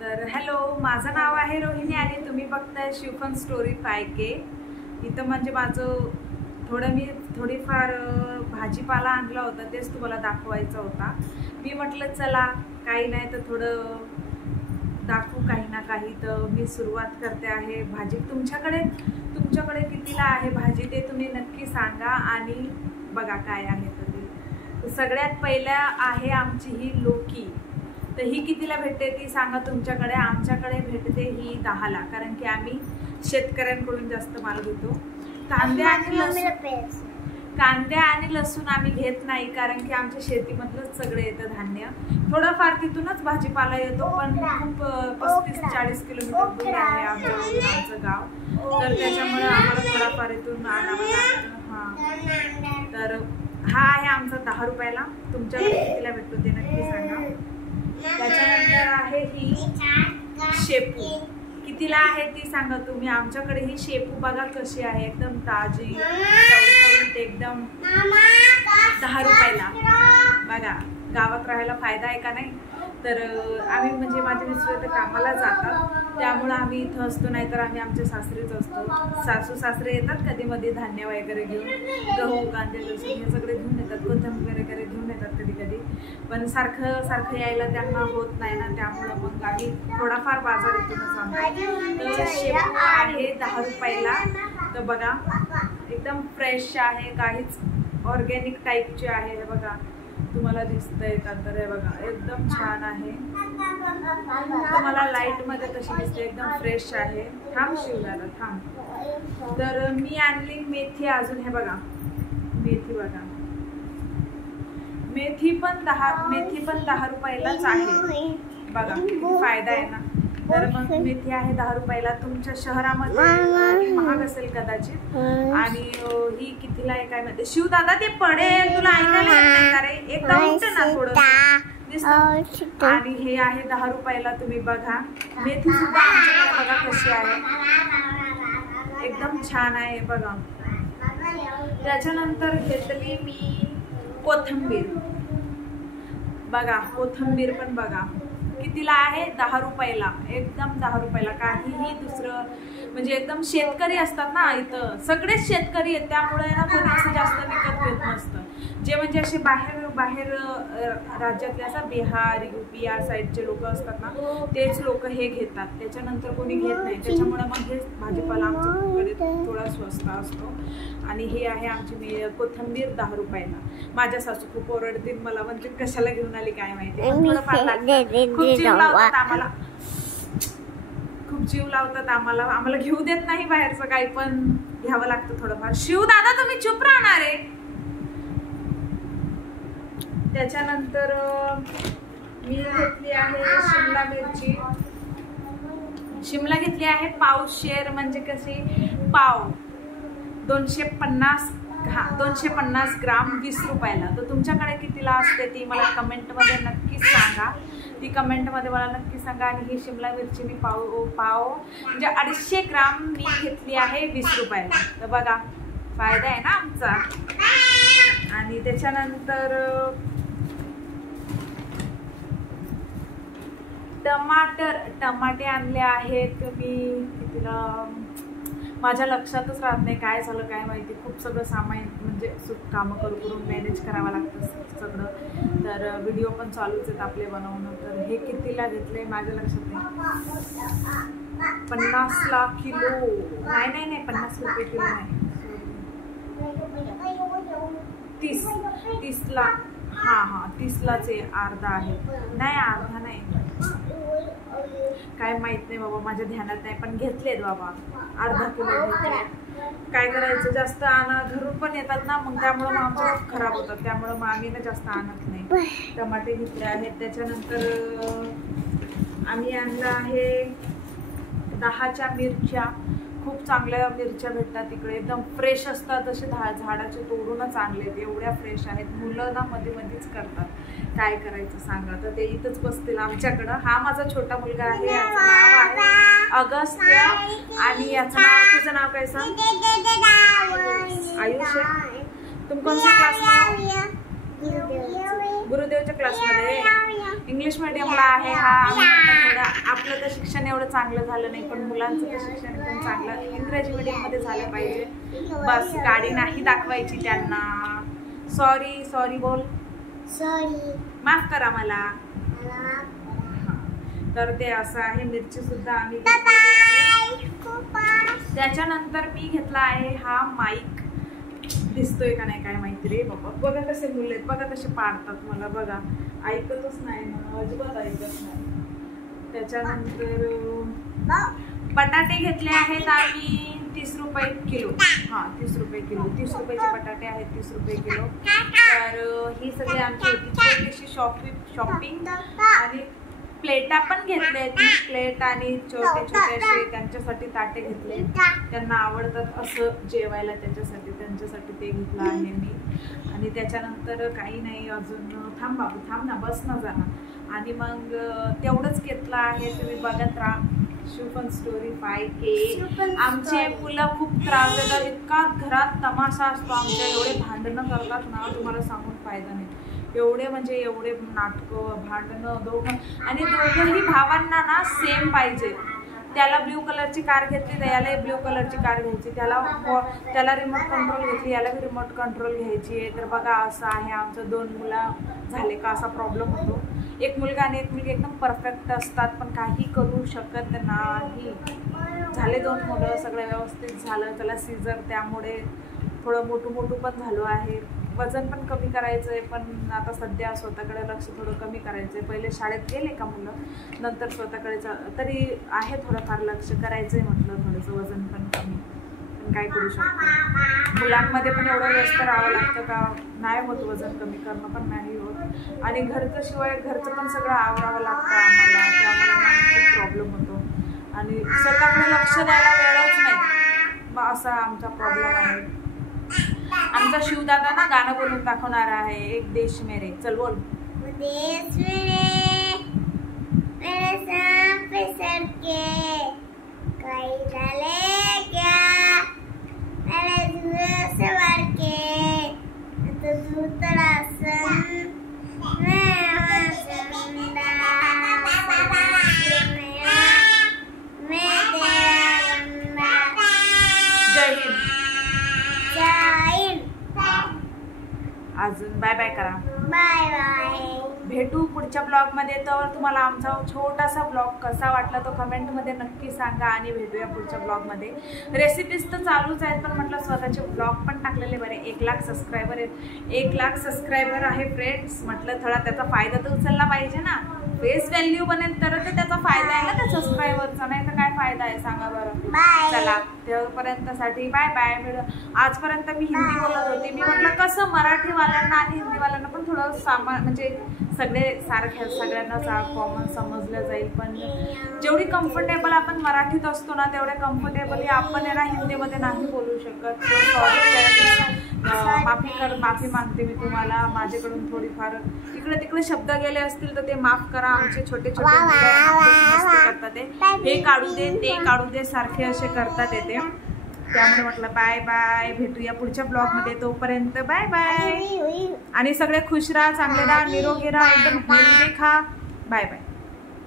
तर हॅलो, माझं नाव आहे रोहिणी आणि तुम्ही बघताय शिवफन स्टोरी 5K। इथं म्हणजे माझं थोडीफार भाजीपाला आणला होता, तेच तुम्हाला दाखवायचा होता। मी म्हटलं चला काही नाही तर थोडं दाखवू काही ना काही। तर मी सुरुवात करते आहे भाजी। तुमच्याकडे कितीला आहे भाजी ते तुम्ही नक्की सांगा आणि बघा काय आहे तर सगळ्यात पहिला आहे आमची ही लोकी। तर ही कितीला भेटते ती सांगा तुमच्याकडे। आमच्याकडे भेटते ही 10ला, कारण की आम्ही शेतकऱ्यांकडून जास्त माल घेतो। कांदे आणि लसूण आम्ही घेत नाही, कारण की आमच्या शेतीमधलंच सगळं येतं धान्य। थोडंफार तिथूनच भाजीपाला येतो, पण खूप 35-40 किलोमीटर दूर आहे आमचं गाव, तर त्याच्यामुळे आम्हाला थोडाफार इथून आणावं लागतं। हां, तर हा आहे आमचा 10 रुपयाला। तुमच्याकडे कितीला भेटतो ते नक्की सांगा। त्याच्यानंतर आहे ही शेपू, कितीला आहे ती सांगा तुम्ही। आमच्याकडे ही शेपू बघा कशी आहे, एकदम ताजी टवटवीत एकदम 10 रुपयाला। बघा गावात राहायला फायदा आहे का नाही। तर आम्ही म्हणजे माझे मिस्टर तर कामाला जातात, त्यामुळे आम्ही इथं असतो, नाहीतर आम्ही आमच्या सासरीच असतो। सासू सासरे येतात कधी मध्ये धान्य वगैरे घेऊन, गहू कांदे लसूण हे सगळे घेऊन येतात, कोथिंबीर वगैरे घेऊन येतात कधी कधी, पण सारखं यायला त्यांना होत नाही ना, त्यामुळे मग आम्ही थोडाफार बाजार इथूनच आणतो। तर शेपू आहे 10 रुपयाला। तर बघा एकदम फ्रेश आहे, काहीच ऑर्गॅनिक टाईपचे आहे। हे बघा तुम्हाला दिसतंय का, तर हे बघा एकदम छान आहे। तुम्हाला लाईट मध्ये कशी दिसते, एकदम फ्रेश आहे। थांब शिवदादा थांब। तर मी आणली मेथी अजून, हे बघा मेथी बघा, मेथी पण 10 रुपयालाच आहे। बघा फायदा आहे ना। तर मग मेथी आहे 10 रुपयाला। तुमच्या शहरामध्ये महाग असेल कदाचित। आणि ही कितीला आहे काय माहिती। शिवदादा ते पडेल, तुला ऐकायला येत नाही का रे, एकदा उठ ना थोडं। आणि हे आहे 10 रुपयाला। तुम्ही बघा मेथी सुद्धा आमच्याकडे बघा कशी आहे, एकदम छान आहे बघा। त्याच्यानंतर घेतली मी कोथिंबीर, बघा कोथिंबीर पण बघा कितीला आहे, 10 रुपयाला, एकदम 10 रुपयाला। काहीही दुसरं म्हणजे एकदम शेतकरी असतात ना, इथं सगळेच शेतकरी आहेत, त्यामुळे ना कोणी असं जास्त विकत घेत नसतं। जे म्हणजे असे बाहेर राज्यातले असं बिहार UP या साईडचे लोक असतात ना, तेच लोक हे घेतात, त्याच्यानंतर कोणी घेत नाही। त्याच्यामुळे मग हे भाजीपाला आमच्याकडे थोडा स्वस्त असतो। आणि हे आहे आमची कोथिंबीर 10 रुपयाला। माझ्या सासू खूप ओरडतील मला, म्हणजे कशाला घेऊन आली काय माहिती, खूप जीव लावतात आम्हाला घेऊ देत नाही बाहेरचं काही, पण घ्यावं लागतं थोडंफार। शिव दादा तुम्ही चुप राहणार आहे। त्याच्यानंतर मी घेतली आहे शिमला मिरची। शिमला घेतली आहे पावशेर, म्हणजे कशी पाव 250 ग्राम 20 रुपयाला। तर तुमच्याकडे कितीला असते ती मला कमेंटमध्ये नक्कीच सांगा। ती कमेंटमध्ये मला नक्की सांगा। आणि ही शिमला मिरची मी पाव म्हणजे 250 ग्राम मी घेतली आहे 20 रुपयाला। तर बघा फायदा आहे ना आमचा। आणि त्याच्यानंतर टमाटे आणले आहेत मी कितीला, माझ्या लक्षातच राहत नाही काय झालं काय माहिती। खूप सगळं सामान म्हणजे कामं करून मॅनेज करावं लागतं सगळं, तर व्हिडिओ पण चालूच आहेत आपले बनवणं। तर हे कितीला घेतले माझ्या लक्षात नाही, 50ला किलो, नाही 50 रुपये किलो नाही, 30ला, हां 30लाच आहे, अर्धा आहे, नाही अर्धा नाही, काय माहित नाही बाबा, माझ्या ध्यानात नाही, पण घेतलेत बाबा, अर्धा किलो घेतले। काय करायचं, जास्त घरून पण येतात ना, मग त्यामुळं मग आमचं खूप खराब होतात, त्यामुळं मग आम्ही ना जास्त आणत नाही। टमाटे घेतले आहेत। त्याच्यानंतर आम्ही आणलं आहे 10च्या मिरच्या। खूप चांगल्या मिरच्या भेटतात इकडे, एकदम फ्रेश असतात, असे झाडाचे तोडूनच आणलेत, एवढ्या फ्रेश आहेत। मुलं ना मध्येच करतात, काय करायचं सांगा। तर ते इथंच बसतील आमच्याकडं। हा माझा छोटा मुलगा आहे, याचं नाव आहे अगस्त्य, आणि याचं नाव, तुझं नाव काय सांग? आयुष आहे। तुम कोणत्या क्लासमध्ये? गुरुदेवच्या क्लासमध्ये, इंग्लिश मीडियमला आहे हा। थोडा आपलं तर शिक्षण एवढं चांगलं झालं नाही, पण मुलांचं तर शिक्षण एकदम चांगलं इंग्रजी मीडियममध्ये झालं पाहिजे. बस गाडी नाही दाखवायची त्यांना. सॉरी सॉरी बोल. सॉरी, माफ करा मला. तर ते असं आहे. मिरची सुद्धा आम्ही त्याच्यानंतर मी घेतला आहे हा माईक. दिसतोय का नाही काय माहिती रे बाबा. बघा कसे मुले आहेत, बघा कसे पाडतात मला. बघा ऐकतच नाही ना, अजिबात ऐकत नाही. त्याच्यानंतर बटाटे घेतले आहेत आम्ही 30 रुपये किलो. हा 30 रुपये किलो. 30 रुपयाचे बटाटे आहेत, 30 रुपये किलो. तर ही सगळी आमची होती छोटीशी शॉपिंग. आणि प्लेटा पण घेतल्या आहेत. प्लेट आणि छोटे छोटे असे त्यांच्यासाठी ताटे घेतले. त्यांना आवडतात असं जेवायला, त्यांच्यासाठी ते घेतलं आहे मी. आणि त्याच्यानंतर काही नाही अजून. थांब बाबू थांब ना, बस ना जरा. आणि मग तेवढंच घेतलं आहे. तुम्ही बघत राहा. शिवफन स्टोरी 5K. आमचे मुलं खूप त्रास देतात. इतका घरात तमाशा असतो आमच्या. एवढे भांडणं करतात ना, तुम्हाला सांगून फायदा नाही. एवढे म्हणजे एवढे नाटकं भांडणं दोघं. आणि दोघंही भावांना ना सेम पाहिजे. त्याला ब्ल्यू कलरची कार घेतली तर याला ब्ल्यू कलरची कार घ्यायची. त्याला रिमोट कंट्रोल घेतली, याला रिमोट कंट्रोल घ्यायची आहे. तर बघा असं आहे आमचं. 2 मुलं झाले का असा प्रॉब्लेम होतो. एक मुलगा आणि एक मुलगी एकदम परफेक्ट असतात, पण काही करू शकत नाही. झाले 2 मुलं, सगळं व्यवस्थित झालं. त्याला सीझर, त्यामुळे थोडं मोठं पण झालो आहे. वजन पण कमी करायचं आहे, पण आता सध्या स्वतःकडे लक्ष थोडं कमी करायचं आहे. पहिले शाळेत गेले का मुलं, नंतर स्वतःकडे तरी आहे थोडंफार लक्ष करायचं आहे. म्हटलं थोडंसं वजन पण कमी, पण काय करू शकतो. मुलांमध्ये पण एवढं व्यस्त राहावं लागतं का नाही होत. वजन कमी करणं पण नाही होत. आणि घरचं पण सगळं आवरावं लागतं आम्हाला. त्यामुळे खूप प्रॉब्लेम होतो. आणि स्वतःकडे लक्ष द्यायला वेळच नाही. असा आमचा प्रॉब्लेम आहे. आमचा शिवदादा ना गाणं बोलून दाखवणार आहे. एक देश मेरे. चल बोल. देश मेरे सांप सरके कई डाले क्या मेरे दिल से मार के तो दूसरा सन मैं चंदा मैं तेरा बंदा. जय हिंद. अजून बाय बाय करा. Bye bye. भेटू पुढच्या ब्लॉगमध्ये. तर तुम्हाला आमचा छोटासा ब्लॉग कसा वाटला तो कमेंटमध्ये नक्की सांगा. आणि भेटूया पुढच्या ब्लॉगमध्ये. रेसिपीज तर चालूच आहेत, पण म्हटलं स्वतःचे ब्लॉग पण टाकलेले बरे. 1 लाख सबस्क्रायबर आहेत. 1 लाख सबस्क्रायबर आहे फ्रेंड्स. म्हटलं थोडा त्याचा फायदा तर उचलला पाहिजे ना. फेस व्हॅल्यू बनेल तर त्याचा फायदा आहे ना त्या सबस्क्रायबरचा. नाही तर काय फायदा आहे सांगा बरं. चला तेव्हापर्यंतसाठी बाय बाय. आजपर्यंत मी हिंदी बोलत होती. मी म्हटलं कसं मराठीवाल्यांना आणि हिंदीवाल्यांना पण थोडं म्हणजे सगळे सारख्या सगळ्यांना कॉमन समजलं जाईल. पण जेवढी कम्फर्टेबल आपण मराठीत असतो ना, तेवढ्या कम्फर्टेबली आपण याला हिंदीमध्ये नाही बोलू शकत. माफी मागते मी तुम्हाला. माझ्याकडून थोडीफार इकडे तिकडे शब्द गेले असतील तर ते माफ करा. आमचे छोटे छोटे मस्ती करतात. हे काढू दे ते काढू दे सारखे असे करतात येते. त्यामुळे म्हटलं बाय बाय. भेटूया पुढच्या ब्लॉगमध्ये. तोपर्यंत बाय बाय. आणि सगळे खुश राहा, चांगले राहा, निरोगी राहा, एकदम हेल्दी खा. Bye bye.